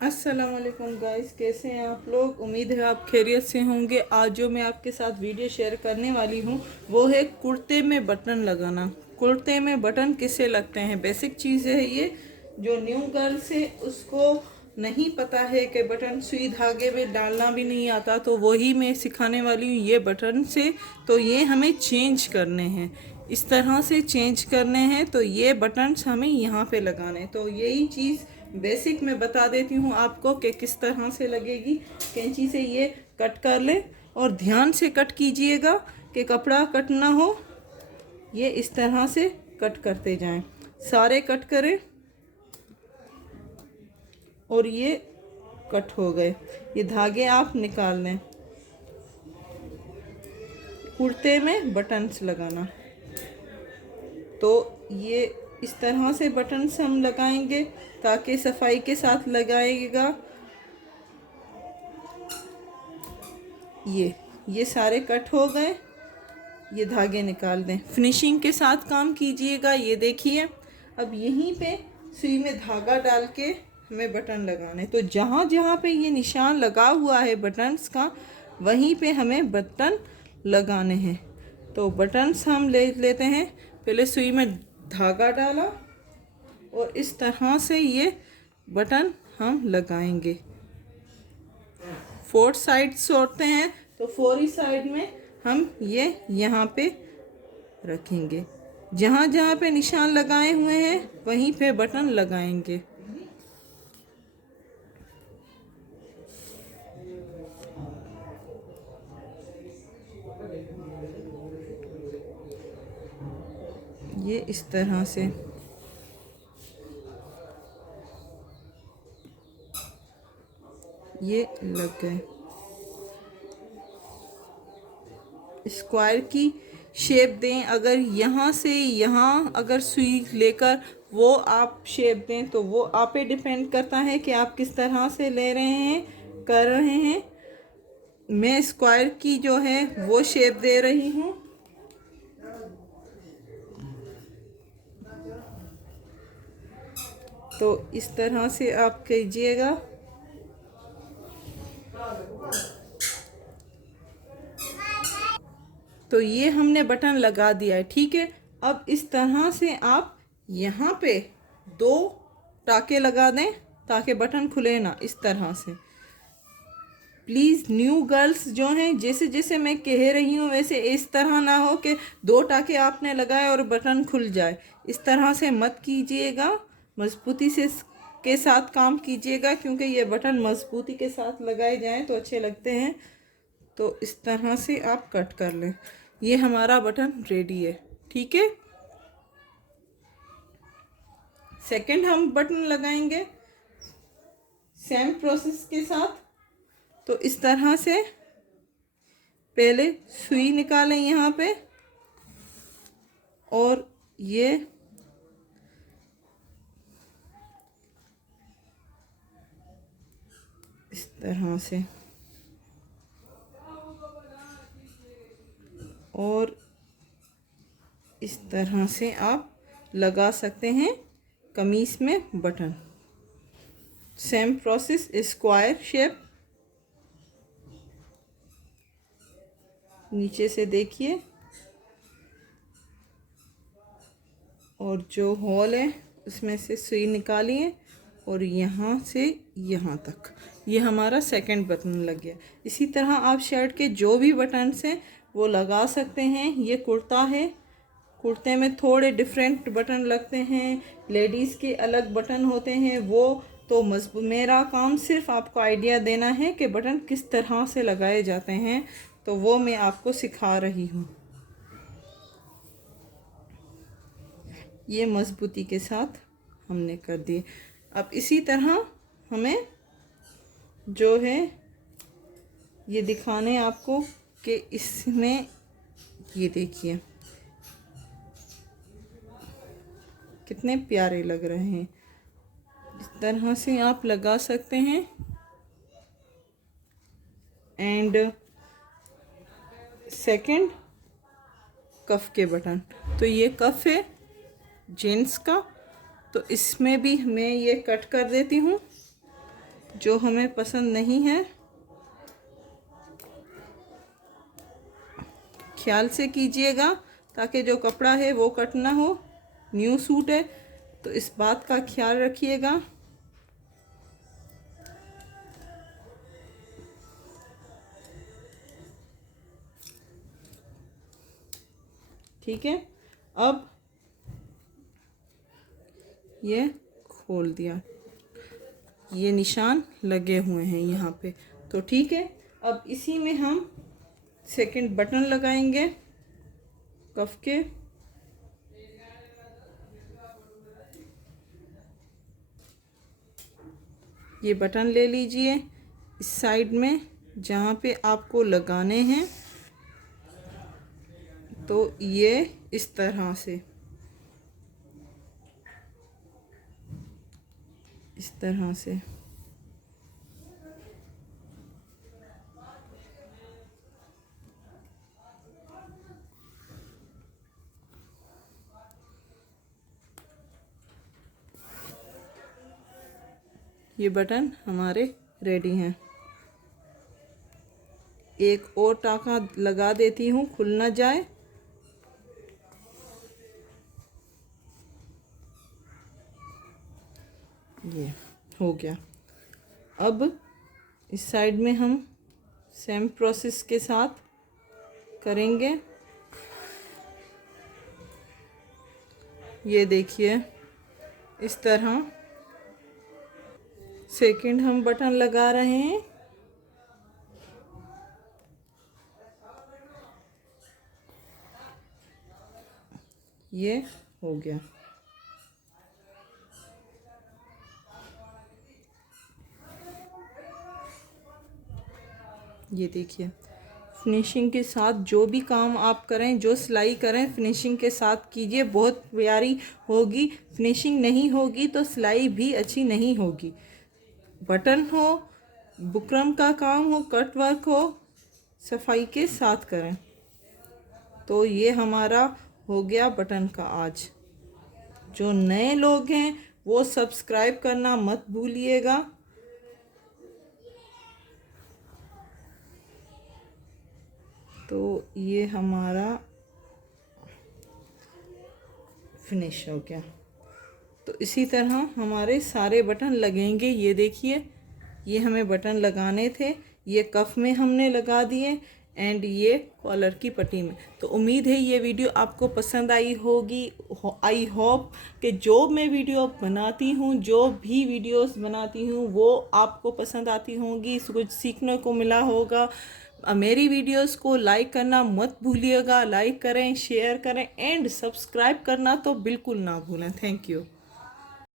अस्सलाम वालेकुम गाइस, कैसे हैं आप लोग। उम्मीद है आप खैरियत से होंगे। आज जो मैं आपके साथ वीडियो शेयर करने वाली हूँ वो है कुर्ते में बटन लगाना। कुर्ते में बटन किससे लगते हैं, बेसिक चीज़ है ये। जो न्यू गर्ल्स है उसको नहीं पता है कि बटन सुई धागे में डालना भी नहीं आता, तो वही मैं सिखाने वाली हूँ ये बटन से। तो ये हमें चेंज करने हैं, इस तरह से चेंज करने हैं। तो ये बटन्स हमें यहाँ पे लगाने हैं। तो यही चीज़ बेसिक मैं बता देती हूँ आपको कि किस तरह से लगेगी। कैंची से ये कट कर लें और ध्यान से कट कीजिएगा कि कपड़ा कट ना हो। ये इस तरह से कट करते जाएं, सारे कट करें और ये कट हो गए। ये धागे आप निकाल लें। कुर्ते में बटन्स लगाना, तो ये इस तरह से बटन्स हम लगाएंगे ताकि सफाई के साथ लगाएगा। ये सारे कट हो गए। ये धागे निकाल दें, फिनिशिंग के साथ काम कीजिएगा। ये देखिए, अब यहीं पे सुई में धागा डाल के हमें बटन लगाने। तो जहाँ जहाँ पे ये निशान लगा हुआ है बटन्स का, वहीं पे हमें बटन लगाने हैं। तो बटन्स हम ले लेते हैं। पहले सुई में धागा डाला और इस तरह से ये बटन हम लगाएंगे। फोर्थ साइड से होते हैं, तो फोरी साइड में हम ये यहाँ पे रखेंगे। जहाँ जहाँ पे निशान लगाए हुए हैं वहीं पे बटन लगाएंगे। ये इस तरह से ये लग गए। स्क्वायर की शेप दें। अगर यहाँ से यहाँ अगर सुई लेकर वो आप शेप दें तो वो आप पे डिपेंड करता है कि आप किस तरह से ले रहे हैं, कर रहे हैं। मैं स्क्वायर की जो है वो शेप दे रही हूँ। तो इस तरह से आप कीजिएगा। तो ये हमने बटन लगा दिया है, ठीक है। अब इस तरह से आप यहाँ पे दो टाके लगा दें ताकि बटन खुले ना। इस तरह से प्लीज़ न्यू गर्ल्स जो हैं, जैसे जैसे मैं कह रही हूँ वैसे इस तरह ना हो कि दो टाके आपने लगाए और बटन खुल जाए। इस तरह से मत कीजिएगा। मजबूती से के साथ काम कीजिएगा, क्योंकि ये बटन मजबूती के साथ लगाए जाएं तो अच्छे लगते हैं। तो इस तरह से आप कट कर लें। ये हमारा बटन रेडी है, ठीक है। सेकंड हम बटन लगाएंगे सेम प्रोसेस के साथ। तो इस तरह से पहले सुई निकालें यहाँ पे और ये इस तरह से और इस तरह से आप लगा सकते हैं कमीज में button. Same process, square shape. नीचे से देखिए और जो होल है उसमें से सुई निकालिए और यहाँ से यहाँ तक ये हमारा सेकंड बटन लग गया। इसी तरह आप शर्ट के जो भी बटन्स हैं वो लगा सकते हैं। ये कुर्ता है, कुर्ते में थोड़े डिफरेंट बटन लगते हैं, लेडीज़ के अलग बटन होते हैं वो। तो मजबूत मेरा काम सिर्फ आपको आइडिया देना है कि बटन किस तरह से लगाए जाते हैं, तो वो मैं आपको सिखा रही हूँ। ये मजबूती के साथ हमने कर दिए। अब इसी तरह हमें जो है ये दिखाने आपको कि इसमें ये देखिए कितने प्यारे लग रहे हैं। इस तरह से आप लगा सकते हैं। एंड सेकंड कफ के बटन, तो ये कफ है जेंट्स का, तो इसमें भी मैं ये कट कर देती हूँ। जो हमें पसंद नहीं है ख्याल से कीजिएगा, ताकि जो कपड़ा है वो कट ना हो। न्यू सूट है तो इस बात का ख्याल रखिएगा। ठीक है, अब ये खोल दिया, ये निशान लगे हुए हैं यहाँ पे, तो ठीक है। अब इसी में हम सेकंड बटन लगाएंगे कफ के। ये बटन ले लीजिए इस साइड में जहाँ पे आपको लगाने हैं, तो ये इस तरह से, इस तरह से। ये बटन हमारे रेडी हैं। एक और टाँका लगा देती हूँ, खुल ना जाए। ये हो गया। अब इस साइड में हम सेम प्रोसेस के साथ करेंगे। ये देखिए इस तरह सेकंड हम बटन लगा रहे हैं। ये हो गया। ये देखिए फिनिशिंग के साथ जो भी काम आप करें, जो सिलाई करें, फिनिशिंग के साथ कीजिए, बहुत प्यारी होगी। फिनिशिंग नहीं होगी तो सिलाई भी अच्छी नहीं होगी। बटन हो, बुकरम का काम हो, कट वर्क हो, सफाई के साथ करें। तो ये हमारा हो गया बटन का आज। जो नए लोग हैं वो सब्सक्राइब करना मत भूलिएगा। तो ये हमारा फिनिश हो गया। तो इसी तरह हमारे सारे बटन लगेंगे। ये देखिए ये हमें बटन लगाने थे, ये कफ में हमने लगा दिए एंड ये कॉलर की पट्टी में। तो उम्मीद है ये वीडियो आपको पसंद आई होगी। आई होप कि जो मैं वीडियो बनाती हूँ, जो भी वीडियोस बनाती हूँ, वो आपको पसंद आती होंगी, कुछ सीखने को मिला होगा। मेरी वीडियोस को लाइक करना मत भूलिएगा। लाइक करें, शेयर करें एंड सब्सक्राइब करना तो बिल्कुल ना भूलें। Thank you.